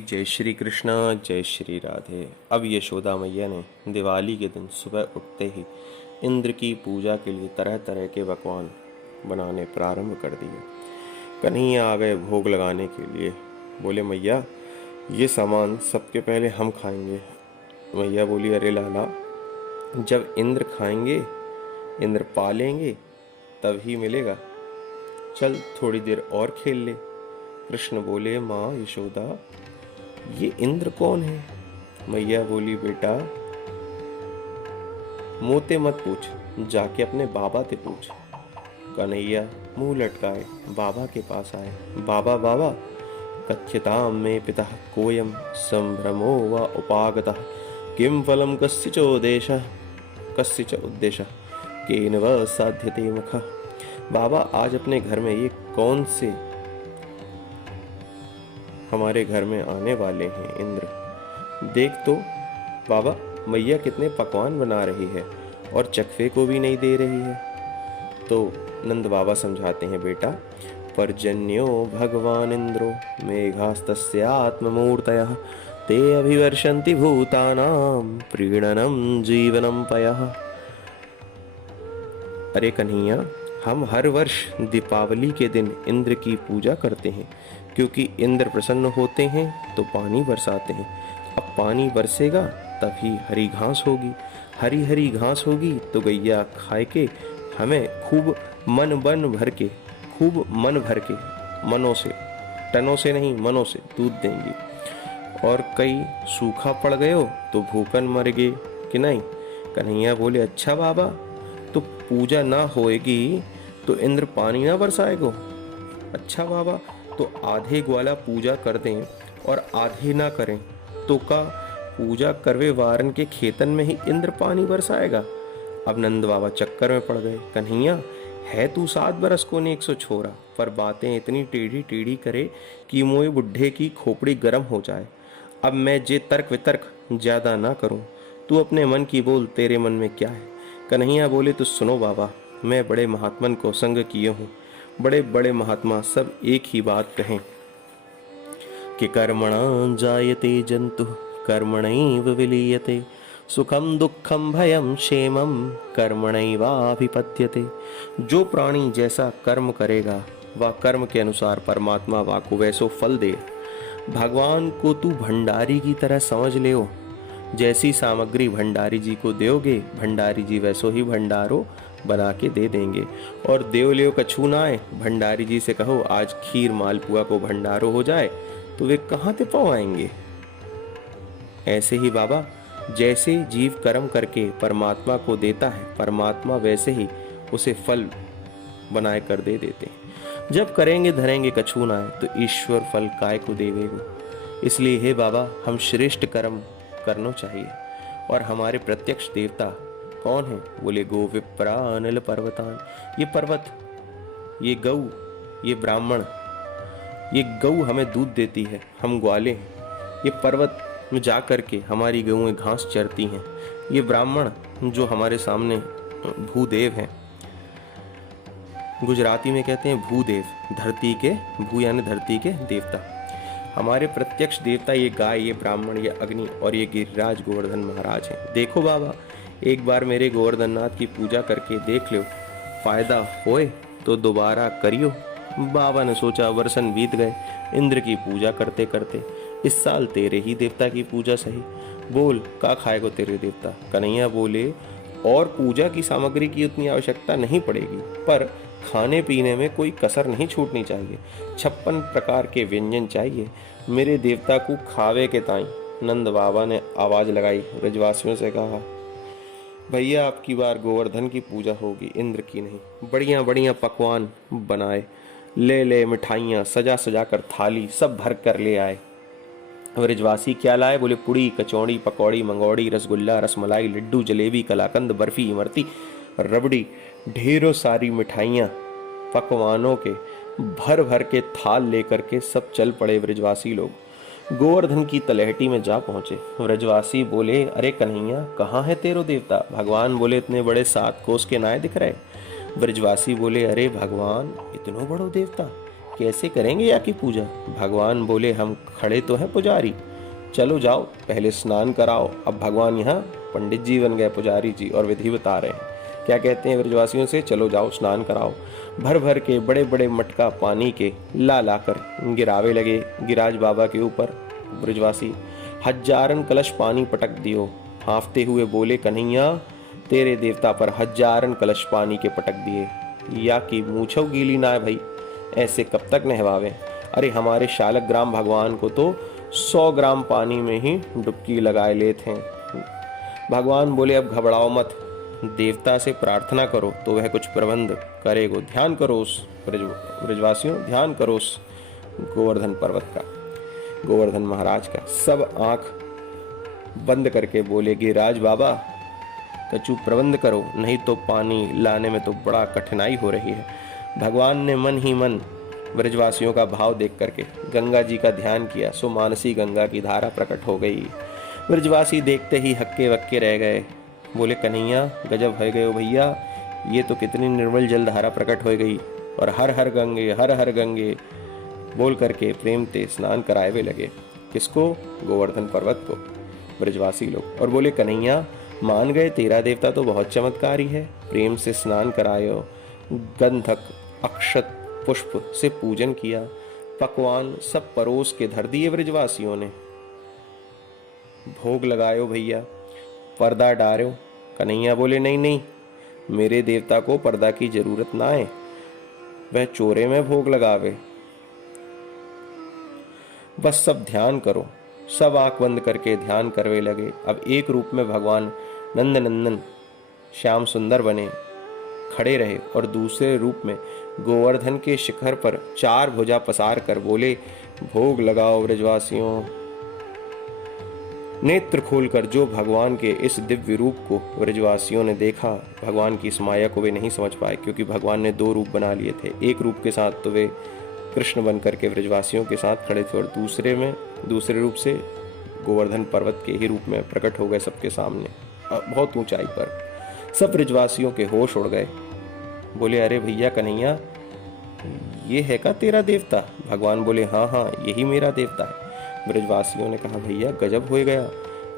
जय श्री कृष्ण, जय श्री राधे। अब यशोदा मैया ने दिवाली के दिन सुबह उठते ही इंद्र की पूजा के लिए तरह तरह के पकवान बनाने प्रारंभ कर दिए। कन्हैया आ गए भोग लगाने के लिए। बोले, मैया ये सामान सबके पहले हम खाएंगे। मैया बोली, अरे लाला, जब इंद्र खाएंगे, इंद्र पालेंगे तब ही मिलेगा। चल थोड़ी देर और खेल ले। कृष्ण बोले, माँ यशोदा, ये इंद्र कौन है? मैया बोली, बेटा मोते मत पूछ, जाके अपने बाबा से पूछ। कन्हैया मुंह लटकाए बाबा के पास आए। बाबा बाबा, कथ्यताम में पिता कोयम संभ्रमो व उपागतः किम फलम कस्य च उद्देश्य केन व साध्यते मुखः। बाबा, आज अपने घर में ये कौन से हमारे घर में आने वाले हैं इंद्र? देख तो बाबा, मैया कितने पकवान बना रही है और चखवे को भी नहीं दे रही है। तो नंद बाबा समझाते हैं, बेटा, पर्जन्यो भगवान इंद्रो मेघास्तस्य आत्ममूर्तयः ते अभिवर्षन्ति भूतानां प्रीणनं जीवनं पयः। अरे कन्हैया, हम हर वर्ष दीपावली के दिन इंद्र की पूजा करते हैं, क्योंकि इंद्र प्रसन्न होते हैं तो पानी बरसाते हैं। अब पानी बरसेगा तभी हरी घास होगी, हरी हरी घास होगी तो गैया खाए के हमें खूब मन भर के मनों से, टनों से नहीं मनों से दूध देंगी। और कई सूखा पड़ गए हो तो भूखन मर गए कि नहीं? कन्हैया बोले, अच्छा बाबा, तो पूजा ना होएगी तो इंद्र पानी ना बरसाएगो? अच्छा बाबा, तो आधे ग्वाला पूजा कर दें और आधे ना करें तो का पूजा करवे वारन के खेतन में ही इंद्र पानी बरसाएगा? अब नंद बाबा चक्कर में पड़ गए। कन्हैया, है तू 7 बरस को ने 100 छोरा, पर बातें इतनी टेढ़ी टेढ़ी करे कि मोए बुढ़े की खोपड़ी गर्म हो जाए। अब मैं जे तर्क वितर्क ज्यादा ना करूं, तू अपने मन की बोल, तेरे मन में क्या है? कन्हैया बोले, तो सुनो बाबा, मैं बड़े महात्मन को संग किए हूँ। बड़े बड़े महात्मा सब एक ही बात कहें कि कर्मणा जायते जंतु कर्मणैव विलीयते, सुखम दुखम भयम क्षेमम कर्मणैवाभिपद्यते। जो प्राणी जैसा कर्म करेगा वह कर्म के अनुसार परमात्मा वा को वैसो फल दे। भगवान को तू भंडारी की तरह समझ ले हो। जैसी सामग्री भंडारी जी को दोगे, भंडारी जी वैसो ही भंडारो बना के दे देंगे। और देवलियो कछू ना आए, भंडारी जी से कहो आज खीर मालपुआ को भंडारो हो जाए, तो वे कहाँ से पवाएंगे? ऐसे ही बाबा, जैसे जीव कर्म करके परमात्मा को देता है, परमात्मा वैसे ही उसे फल बनाए कर दे देते हैं। जब करेंगे धरेंगे कछू ना आए, तो ईश्वर फल काय को देवेगो। इसलिए हे बाबा, हम श्रेष्ठ कर्म करना चाहिए। और हमारे प्रत्यक्ष देवता कौन है? बोले, गो विप्रा अनिल पर्वतान। ये पर्वत, ये गौ, ये ब्राह्मण, ये गौ हमें दूध देती है, हम ग्वाले हैं। ये पर्वत में जा करके हमारी गौएं घास चरती हैं। ये ब्राह्मण जो हमारे सामने भूदेव हैं, गुजराती में कहते हैं भूदेव, धरती के भू यानी धरती के देवता। हमारे प्रत्यक्ष देवता ये गाय, ये ब्राह्मण, ये अग्नि और ये गिरिराज गोवर्धन महाराज हैं। देखो बाबा, एक बार मेरे गोवर्धन नाथ की पूजा करके देख लो, फायदा होए तो दोबारा करियो। बाबा ने सोचा, वर्षन बीत गए इंद्र की पूजा करते करते, इस साल तेरे ही देवता की पूजा सही। बोल, का खाएगो तेरे देवता? कन्हैया बोले, और पूजा की सामग्री की उतनी आवश्यकता नहीं पड़ेगी, पर खाने पीने में कोई कसर नहीं छूटनी चाहिए। 56 प्रकार के व्यंजन चाहिए मेरे देवता को खावे के ताई। नंद बाबा ने आवाज लगाई, ब्रजवासियों से कहा, भैया आपकी बार गोवर्धन की पूजा होगी, इंद्र की नहीं। बढ़िया बढ़िया पकवान बनाए, ले मिठाइयाँ सजा सजा कर थाली सब भर कर ले आए। ब्रजवासी क्या लाए? बोले, पुड़ी, कचौड़ी, पकौड़ी, मंगौड़ी, रसगुल्ला, रसमलाई, लड्डू, जलेबी, कलाकंद, बर्फी, इमरती, रबड़ी, ढेरों सारी मिठाइयाँ पकवानों के भर भर के थाल लेकर के सब चल पड़े ब्रजवासी लोग। गोवर्धन की तलहटी में जा पहुंचे। ब्रजवासी बोले, अरे कन्हैया, कहाँ है तेरो देवता? भगवान बोले, इतने बड़े 7 कोस के नाय दिख रहे। ब्रजवासी बोले, अरे भगवान, इतनो बड़ो देवता कैसे करेंगे या की पूजा? भगवान बोले, हम खड़े तो हैं पुजारी, चलो जाओ पहले स्नान कराओ। अब भगवान यहाँ पंडित जी बन गए, पुजारी जी, और विधि बता रहे हैं। क्या कहते हैं ब्रजवासियों से? चलो जाओ स्नान कराओ। भर भर के बड़े बड़े मटका पानी के ला लाकर गिरावे लगे गिराज बाबा के ऊपर। ब्रजवासी हजारन कलश पानी पटक दियो। हाँफते हुए बोले, कन्हैया तेरे देवता पर हजारन कलश पानी के पटक दिए, या कि मूछो गीली ना है भाई, ऐसे कब तक नहवावे? अरे हमारे शालक ग्राम भगवान को तो 100 ग्राम पानी में ही डुबकी लगाए लेते हैं। भगवान बोले, अब घबराओ मत, देवता से प्रार्थना करो तो वह कुछ प्रबंध करेगो। ध्यान करो उस ब्रजवासियों, ध्यान करो उस गोवर्धन पर्वत का, गोवर्धन महाराज का। सब आंख बंद करके बोले, गिरिराज बाबा कछु प्रबंध करो, नहीं तो पानी लाने में तो बड़ा कठिनाई हो रही है। भगवान ने मन ही मन ब्रजवासियों का भाव देख करके गंगा जी का ध्यान किया, सो मानसी गंगा की धारा प्रकट हो गई। ब्रजवासी देखते ही हक्के वक्के रह गए। बोले, कन्हैया गजब हो गए हो भैया, ये तो कितनी निर्मल जल धारा प्रकट हो गई। और हर हर गंगे हर हर गंगे बोल करके प्रेम ते स्नान कराए हुए लगे। किसको? गोवर्धन पर्वत को ब्रजवासी लोग। और बोले, कन्हैया मान गए, तेरा देवता तो बहुत चमत्कारी है, प्रेम से स्नान करायो, गंधक अक्षत पुष्प से पूजन किया, पकवान सब परोस के धर दिए ब्रजवासियों ने। भोग लगायो भैया, पर्दा डालो। कन्हैया बोले, नहीं नहीं, मेरे देवता को पर्दा की जरूरत ना है, वह चोरे में भोग लगावे, बस सब ध्यान करो। सब आंख बंद करके ध्यान करवे लगे। अब एक रूप में भगवान नंद नंदन श्याम सुंदर बने खड़े रहे, और दूसरे रूप में गोवर्धन के शिखर पर 4 भुजा पसार कर बोले, भोग लगाओ ब्रजवासियों। नेत्र खोलकर जो भगवान के इस दिव्य रूप को ब्रजवासियों ने देखा, भगवान की इस माया को वे नहीं समझ पाए, क्योंकि भगवान ने 2 रूप बना लिए थे। एक रूप के साथ तो वे कृष्ण बन करके ब्रजवासियों के साथ खड़े थे, और दूसरे रूप से गोवर्धन पर्वत के ही रूप में प्रकट हो गए सबके सामने, बहुत ऊंचाई पर। सब ब्रजवासियों के होश उड़ गए। बोले, अरे भैया कन्हैया, ये है का तेरा देवता? भगवान बोले, हाँ हाँ, यही मेरा देवता है। ब्रजवासियों ने कहा, भैया गजब हो गया,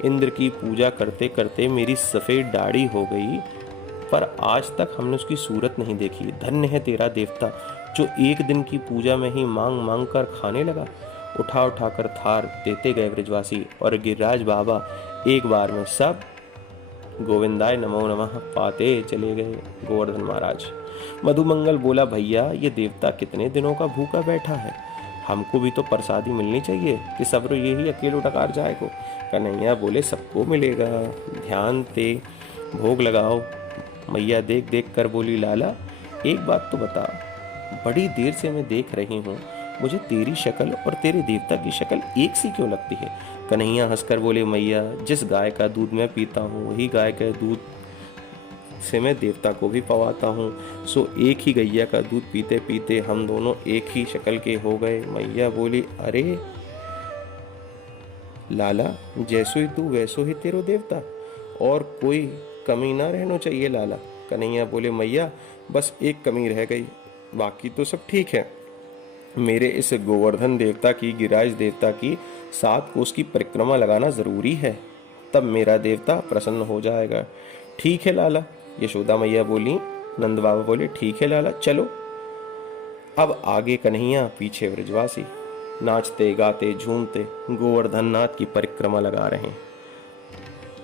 इंद्र की पूजा करते करते मेरी सफेद दाढ़ी हो गई, पर आज तक हमने उसकी सूरत नहीं देखी। धन्य है तेरा देवता, जो एक दिन की पूजा में ही मांग मांग कर खाने लगा। उठा उठा कर थार देते गए ब्रजवासी, और गिरिराज बाबा एक बार में सब गोविंदाय नमो नमः पाते चले गए। गोवर्धन महाराज मधुमंगल बोला, भैया ये देवता कितने दिनों का भूखा बैठा है, हमको भी तो प्रसादी मिलनी चाहिए कि सब यही अकेले डकार जाए को। कन्हैया बोले, सबको मिलेगा, ध्यान ते भोग लगाओ। मैया देख देख कर बोली, लाला एक बात तो बता, बड़ी देर से मैं देख रही हूँ, मुझे तेरी शक्ल और तेरे देवता की शक्ल एक सी क्यों लगती है? कन्हैया हंसकर बोले, मैया जिस गाय का दूध मैं पीता हूँ, वही गाय के दूध से मैं देवता को भी पवाता हूँ, सो एक ही गैया का दूध पीते पीते हम दोनों एक ही शक्ल के हो गए। मैया बोली, अरे लाला, जैसो ही तू वैसो ही तेरो देवता, और कोई कमी ना रहना चाहिए लाला। कन्हैया बोले, मैया बस एक कमी रह गई, बाकी तो सब ठीक है। मेरे इस गोवर्धन देवता की, गिरिराज देवता की 7 कोस की परिक्रमा लगाना जरूरी है, तब मेरा देवता प्रसन्न हो जाएगा। ठीक है लाला, यशोदा मैया बोली। नंद बाबा बोले, ठीक है लाला, चलो। अब आगे कन्हैया, पीछे ब्रजवासी नाचते गाते झूमते गोवर्धन नाथ की परिक्रमा लगा रहे हैं।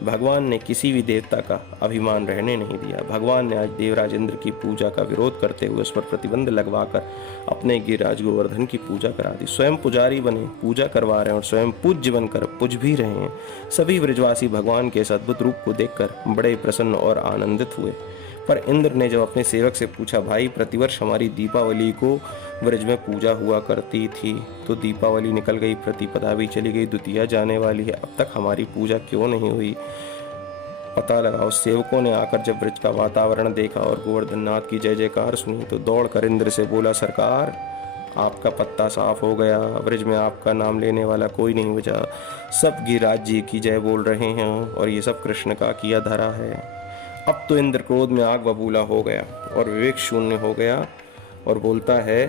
भगवान ने किसी भी देवता का अभिमान रहने नहीं दिया। भगवान ने आज देवराज इंद्र की पूजा का विरोध करते हुए उस पर प्रतिबंध लगवाकर अपने गिरिराज गोवर्धन की पूजा करा दी। स्वयं पुजारी बने, पूजा करवा रहे हैं, और स्वयं पूज्य बनकर पूज भी रहे हैं। सभी ब्रजवासी भगवान के इस अद्भुत रूप को देखकर बड़े प्रसन्न और आनंदित हुए। पर इंद्र ने जब अपने सेवक से पूछा, भाई प्रतिवर्ष हमारी दीपावली को ब्रज में पूजा हुआ करती थी, तो दीपावली निकल गई, प्रतिपदा भी चली गई, द्वितीया जाने वाली है, अब तक हमारी पूजा क्यों नहीं हुई, पता लगाओ। सेवकों ने आकर जब ब्रज का वातावरण देखा और गोवर्धन नाथ की जय जयकार सुनी, तो दौड़कर इंद्र से बोला, सरकार आपका पत्ता साफ हो गया, ब्रज में आपका नाम लेने वाला कोई नहीं बचा, सब गिरिराज जी की जय बोल रहे हैं, और ये सब कृष्ण का किया धरा है। अब तो इंद्र क्रोध में आग बबूला हो गया और विवेक शून्य हो गया, और बोलता है,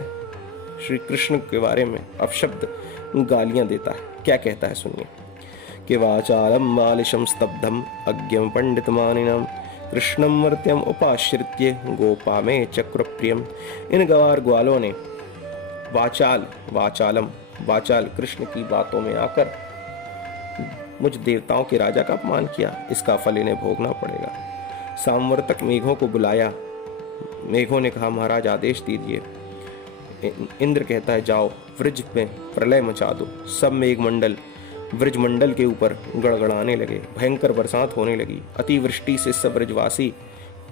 श्री कृष्ण के बारे में अपशब्द गालियां देता है। क्या कहता है सुनिए कि वाचालम बालिशम स्तब्धम अज्ञम पंडित मानिनम कृष्णम मर्त्यम उपाश्रित्य गोपा में चक्र प्रियम। इन गवार ग्वालों ने वाचाल कृष्ण की बातों में आकर मुझ देवताओं के राजा का अपमान किया, इसका फल इन्हें भोगना पड़ेगा। सामवर्तक मेघों को बुलाया। मेघों ने कहा महाराज आदेश दीजिए। इंद्र कहता है जाओ व्रज में प्रलय मचा दो। सब मेघमंडल ब्रजमंडल के ऊपर गड़गड़ाने लगे, भयंकर बरसात होने लगी। अतिवृष्टि से सब ब्रजवासी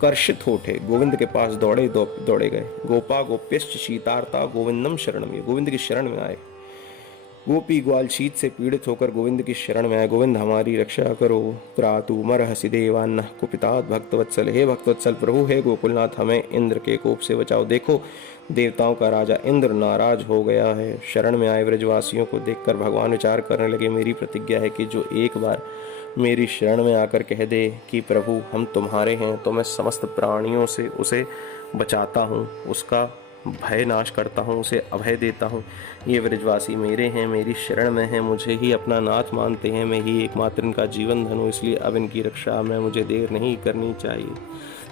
कर्षित हो उठे, गोविंद के पास दौड़े गए। गोपा गोप्यश्च शीतार्ता गोविंदम शरणम, ये गोविंद की शरण में आए। गोपी ग्वाल शीत से पीड़ित होकर गोविंद की शरण में आए। गोविंद हमारी रक्षा करो, त्रातु मरहसि देवान्नः कुपितात भक्तवत्सल। हे भक्तवत्सल प्रभु, हे गोकुलनाथ, हमें इंद्र के कोप से बचाओ। देखो देवताओं का राजा इंद्र नाराज हो गया है। शरण में आए ब्रजवासियों को देखकर भगवान विचार करने लगे, मेरी प्रतिज्ञा है कि जो एक बार मेरी शरण में आकर कह दे कि प्रभु हम तुम्हारे हैं, तो मैं समस्त प्राणियों से उसे बचाता हूँ, उसका भय नाश करता हूँ, उसे अभय देता हूँ। ये ब्रजवासी मेरे हैं, मेरी शरण में हैं, मुझे ही अपना नाथ मानते हैं, मैं ही एकमात्र इनका जीवन धन हूँ, इसलिए अब इनकी रक्षा में मुझे देर नहीं करनी चाहिए।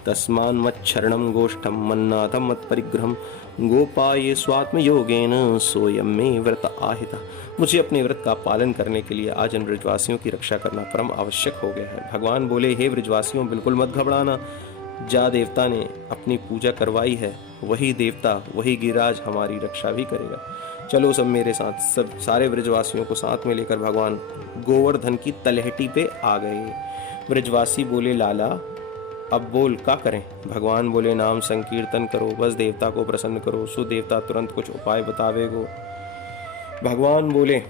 तस्मान मत शरणम गोष्ठम मन्नाथम मत परिग्रहम गोपाये स्वात्म योगेन सोयम में व्रत आहिता। मुझे अपने व्रत का पालन करने के लिए आज इन ब्रजवासियों की रक्षा करना परम आवश्यक हो गया है। भगवान बोले, हे ब्रजवासियों बिल्कुल मत घबराना, जा देवता ने अपनी पूजा करवाई है, वही देवता वही गिरिराज हमारी रक्षा भी करेगा। चलो सब मेरे साथ। सब सारे ब्रजवासियों को साथ में लेकर भगवान गोवर्धन की तलहटी पे आ गए। ब्रजवासी बोले, लाला अब बोल क्या करें। भगवान बोले, नाम संकीर्तन करो, बस देवता को प्रसन्न करो, सो देवता तुरंत कुछ उपाय बतावेगो। भगवान बोले,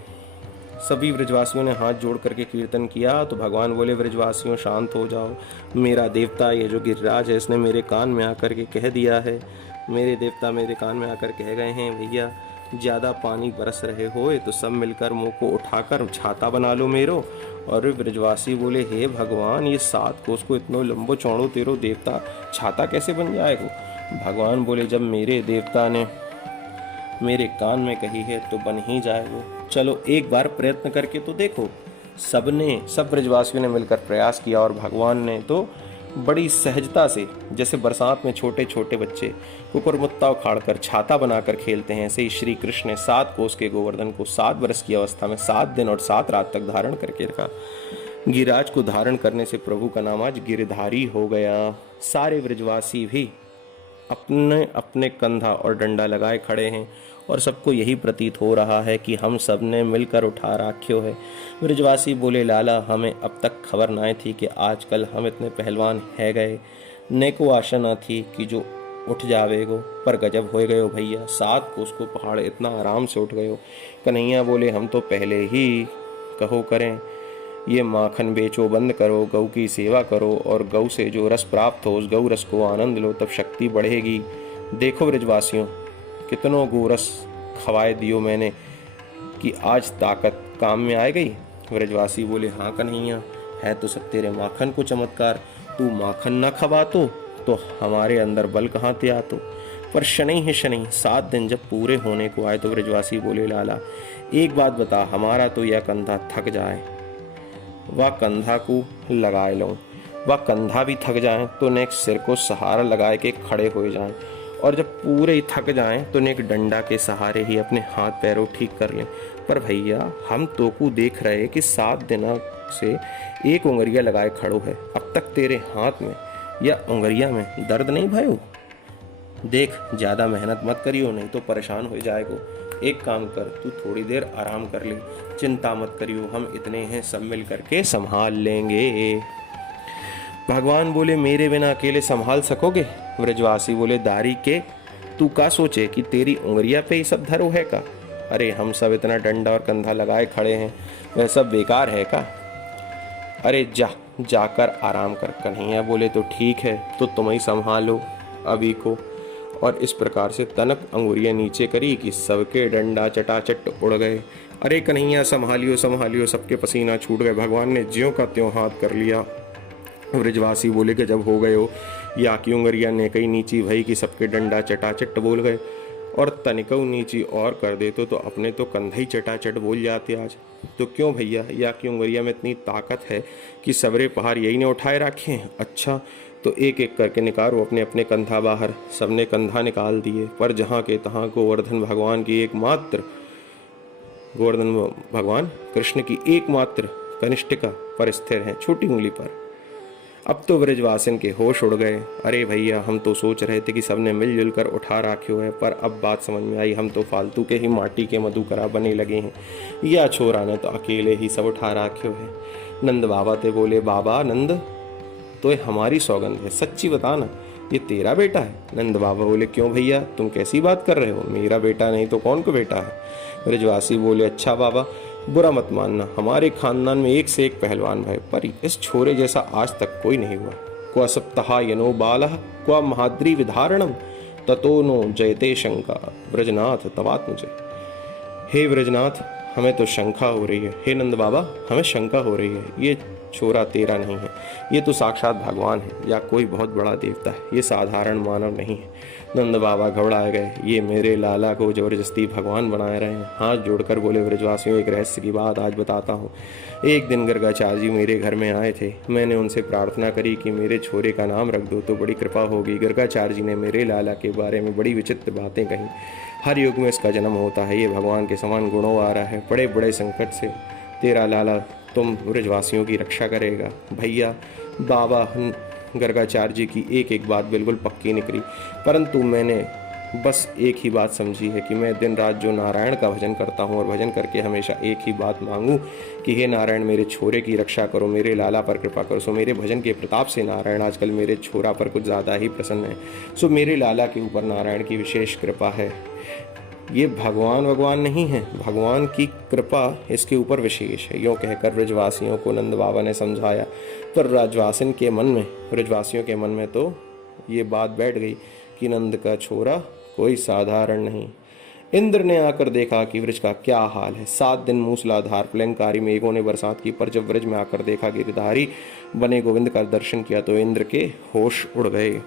सभी ब्रजवासियों ने हाथ जोड़ करके कीर्तन किया। तो भगवान बोले, ब्रजवासियों शांत हो जाओ, मेरा देवता ये जो गिरिराज है इसने मेरे कान में आकर के कह दिया है, मेरे देवता मेरे कान में आकर कह गए हैं, भैया ज़्यादा पानी बरस रहे हो तो सब मिलकर मुँह को उठाकर छाता बना लो मेरो। और ब्रजवासी बोले, हे भगवान ये 7 कोस को इतनो लंबो चौड़ो तेरो देवता छाता कैसे बन जाएगा। भगवान बोले, जब मेरे देवता ने मेरे कान में कही है तो बन ही जाएगा। चलो एक बार प्रयत्न करके तो देखो। सब ब्रजवासियों ने मिलकर प्रयास किया और भगवान ने तो बड़ी सहजता से, जैसे बरसात में छोटे छोटे बच्चे कुकुर मुत्ता उखाड़ कर छाता बनाकर खेलते हैं, ऐसे ही श्री कृष्ण ने 7 कोस के गोवर्धन को 7 वर्ष की अवस्था में 7 दिन और 7 रात तक धारण करके रखा। गिरिराज को धारण करने से प्रभु का नाम आज गिरधारी हो गया। सारे ब्रजवासी भी अपने अपने कंधा और डंडा लगाए खड़े हैं और सबको यही प्रतीत हो रहा है कि हम सब ने मिलकर उठा राख्यो है। ब्रजवासी बोले, लाला हमें अब तक खबर ना थी कि आजकल हम इतने पहलवान है गए, ने को आशा ना थी कि जो उठ जावेगो, पर गजब हो गयो भैया, 7 कोस को पहाड़ इतना आराम से उठ गयो। कन्हैया बोले, हम तो पहले ही कहो करें, ये माखन बेचो बंद करो, गौ की सेवा करो और गौ से जो रस प्राप्त हो उस गौ रस को आनंद लो, तब शक्ति बढ़ेगी। देखो ब्रजवासियों कितनों गोरस खवाए दियो मैंने कि आज ताकत काम में आ गई। ब्रजवासी बोले, हाँ कन्हैया है तो सब तेरे माखन को चमत्कार, तू माखन ना खवा तो हमारे अंदर बल कहाँ ते आतो। पर शनि है शनि, 7 दिन जब पूरे होने को आए तो ब्रजवासी बोले, लाला एक बात बता, हमारा तो यह कंधा थक जाए वह कंधा को लगाए लो, वह कंधा भी थक जाए तो नेक सिर को सहारा लगाए के खड़े हो जाएं, और जब पूरे ही थक जाएं तो नेक डंडा के सहारे ही अपने हाथ पैरों ठीक कर लें। पर भैया हम तो को देख रहे कि 7 दिनों से एक उंगलिया लगाए खड़ो है, अब तक तेरे हाथ में या उंगलिया में दर्द नहीं भयो। देख ज़्यादा मेहनत मत करियो, नहीं तो परेशान हो जाएगो। एक काम कर, तू थोड़ी देर आराम कर ले, चिंता मत करियो, हम इतने हैं, सब मिल करके संभाल लेंगे। भगवान बोले, मेरे बिना अकेले संभाल सकोगे। ब्रजवासी बोले, दारी के तू का सोचे कि तेरी उंगलिया पे ही सब धरो है का। अरे हम सब इतना डंडा और कंधा लगाए खड़े हैं, वह सब बेकार है का। अरे जाकर आराम कर। कन्हैया बोले, तो ठीक है, तो तुम ही संभालो अभी को। और इस प्रकार से तनक अंगुरियां नीचे करी कि सबके डंडा चटाचट उड़ गए। अरे कन्हैया संभालियो संभालियो, सबके पसीना छूट गए। भगवान ने ज्यों का त्यों हाथ कर लिया। ब्रजवासी बोले कि जब हो गए हो या की उंगलियां ने कई नीची भई कि सबके डंडा चटाचट बोल गए और तनिकऊ नीची और कर देते तो अपने तो कंधा ही चटाचट बोल जाते आज। तो क्यों भैया, या कि उंगलिया में इतनी ताकत है कि सवरे पहाड़ यही ने उठाए रखे हैं? अच्छा तो एक एक करके निकालो अपने अपने कंधा बाहर। सबने कंधा निकाल दिए, पर जहाँ के तहाँ गोवर्धन भगवान की एकमात्र, गोवर्धन भगवान कृष्ण की एकमात्र कनिष्ठिका पर स्थिर है, छोटी उंगली पर। अब तो ब्रजवासिन के होश उड़ गए। अरे भैया, हम तो सोच रहे थे कि सबने मिलजुल कर उठा राख्यो है, पर अब बात समझ में आई, हम तो फालतू के ही माटी के मधुकरा बने लगे हैं। या छोरा ने तो अकेले ही सब उठा राख्यो है। नंद बाबा ते बोले, बाबा नंद, तो ये हमारी सौगंध है, सच्ची बताना ये तेरा बेटा है? नंद बाबा बोले, क्यों भैया, तुम कैसी बात कर रहे हो? मेरा बेटा नहीं तो कौन को बेटा है? ब्रजवासी बोले, अच्छा बाबा, बुरा मत मानना, हमारे खानदान में एक से एक पहलवान भाई, पर इस छोरे जैसा आज तक कोई नहीं हुआ। क्व सप्ताह यनो बालः क्व महाद्री विधारणम ततो नो जयते शंका ब्रजनाथ तवात्मजय। हे ब्रजनाथ, हमें तो शंका हो रही है। हे नंद बाबा, हमें शंका हो रही है, ये छोरा तेरा नहीं है, ये तो साक्षात भगवान है या कोई बहुत बड़ा देवता है, ये साधारण मानव नहीं है। नंद बाबा घबराए गए, ये मेरे लाला को जबरदस्ती भगवान बनाए रहे हैं। हाथ जोड़कर बोले, ब्रजवासियों, एक रहस्य की बात आज बताता हूँ। एक दिन गर्गाचार्य जी मेरे घर में आए थे। मैंने उनसे प्रार्थना करी कि मेरे छोरे का नाम रख दो तो बड़ी कृपा होगी। गर्गाचार्य जी ने मेरे लाला के बारे में बड़ी विचित्र बातें कही। हर युग में इसका जन्म होता है, ये भगवान के समान गुणों आ रहा है। बड़े बड़े संकट से तेरा लाला तुम ब्रजवासियों की रक्षा करेगा। भैया, बाबा गर्गाचार्य जी की एक एक बात बिल्कुल पक्की निकली, परंतु मैंने बस एक ही बात समझी है कि मैं दिन रात जो नारायण का भजन करता हूँ और भजन करके हमेशा एक ही बात मांगूं कि हे नारायण, मेरे छोरे की रक्षा करो, मेरे लाला पर कृपा करो। सो मेरे भजन के प्रताप से नारायण आजकल मेरे छोरा पर कुछ ज़्यादा ही प्रसन्न है। सो मेरे लाला के ऊपर नारायण की विशेष कृपा है। ये भगवान नहीं है, भगवान की कृपा इसके ऊपर विशेष है। यूँ कहकर ब्रजवासियों को नंद बाबा ने समझाया, पर ब्रजवासियों के मन में तो ये बात बैठ गई कि नंद का छोरा कोई साधारण नहीं। इंद्र ने आकर देखा कि व्रज का क्या हाल है। 7 दिन मूसलाधार प्रलयंकारी मेघों ने बरसात की, पर जब व्रज में आकर देखा गिरधारी बने गोविंद का दर्शन किया तो इंद्र के होश उड़ गए।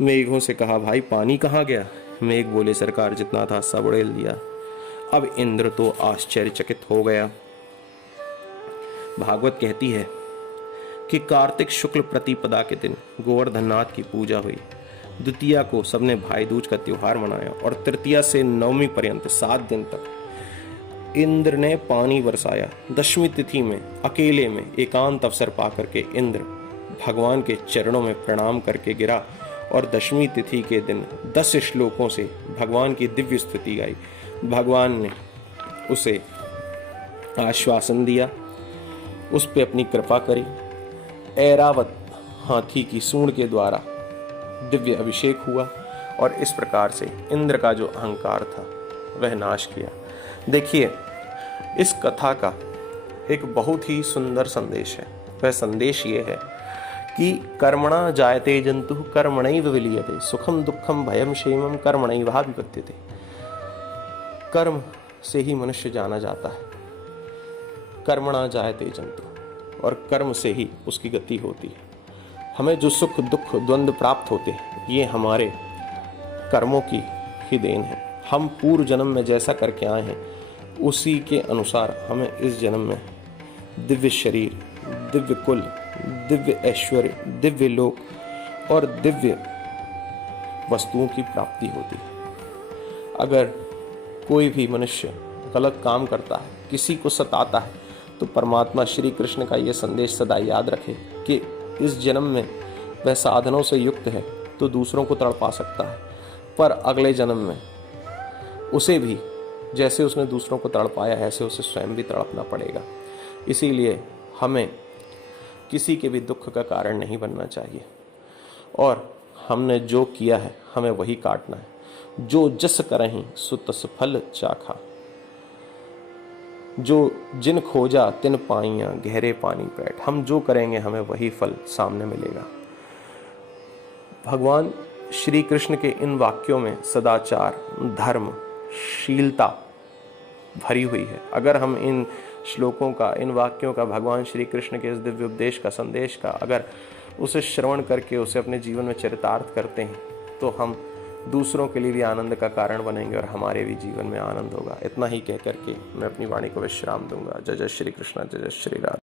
मेघों से कहा, भाई पानी कहाँ गया? मेघ बोले, सरकार जितना था सब उड़ेल दिया। अब इंद्र तो आश्चर्यचकित हो गया। भागवत कहती है कि कार्तिक शुक्ल प्रतिपदा के दिन गोवर्धननाथ की पूजा हुई। द्वितीया को सबने भाई दूज का त्योहार मनाया और तृतीया से नवमी पर्यंत 7 दिन तक इंद्र ने पानी बरसाया। 10वीं तिथि में अकेले में एकांत अवसर पा करके इंद्र भगवान के चरणों में प्रणाम करके गिरा और 10वीं तिथि के दिन 10 श्लोकों से भगवान की दिव्य स्तुति गाई। भगवान ने उसे आश्वासन दिया, उस पे अपनी कृपा करी। ऐरावत हाथी की सूंड के द्वारा दिव्य अभिषेक हुआ और इस प्रकार से इंद्र का जो अहंकार था वह नाश किया। देखिए, इस कथा का एक बहुत ही सुंदर संदेश है। वह संदेश ये है कि कर्मणा जायते जंतु कर्मणैव विलीयते, सुखम दुखम भयम क्षेमम कर्मणैवाभिपद्यते। कर्म से ही मनुष्य जाना जाता है। कर्मणा जायते जंतु, और कर्म से ही उसकी गति होती है। हमें जो सुख दुख द्वंद्व प्राप्त होते हैं ये हमारे कर्मों की ही देन है। हम पूर्व जन्म में जैसा करके आए हैं उसी के अनुसार हमें इस जन्म में दिव्य शरीर, दिव्य कुल, दिव्य ऐश्वर्य, दिव्य लोक और दिव्य वस्तुओं की प्राप्ति होती है। अगर कोई भी मनुष्य गलत काम करता है, किसी को सताता है, तो परमात्मा श्री कृष्ण का ये संदेश सदा याद रखे कि इस जन्म में वह साधनों से युक्त है तो दूसरों को तड़पा सकता है, पर अगले जन्म में उसे भी जैसे उसने दूसरों को तड़पाया ऐसे उसे स्वयं भी तड़पना पड़ेगा। इसीलिए हमें किसी के भी दुख का कारण नहीं बनना चाहिए और हमने जो किया है हमें वही काटना है। जो जस करहीं सो तस फल चाखा, जो जिन खोजा तिन पाइयां गहरे पानी पैठ। हम जो करेंगे हमें वही फल सामने मिलेगा। भगवान श्री कृष्ण के इन वाक्यों में सदाचार, धर्म, शीलता भरी हुई है। अगर हम इन श्लोकों का, इन वाक्यों का, भगवान श्री कृष्ण के इस दिव्य उपदेश का, संदेश का अगर उसे श्रवण करके उसे अपने जीवन में चरितार्थ करते हैं तो हम दूसरों के लिए भी आनंद का कारण बनेंगे और हमारे भी जीवन में आनंद होगा। इतना ही कह करके मैं अपनी वाणी को विश्राम दूंगा। जय जय श्री कृष्ण, जय जय श्री राधे।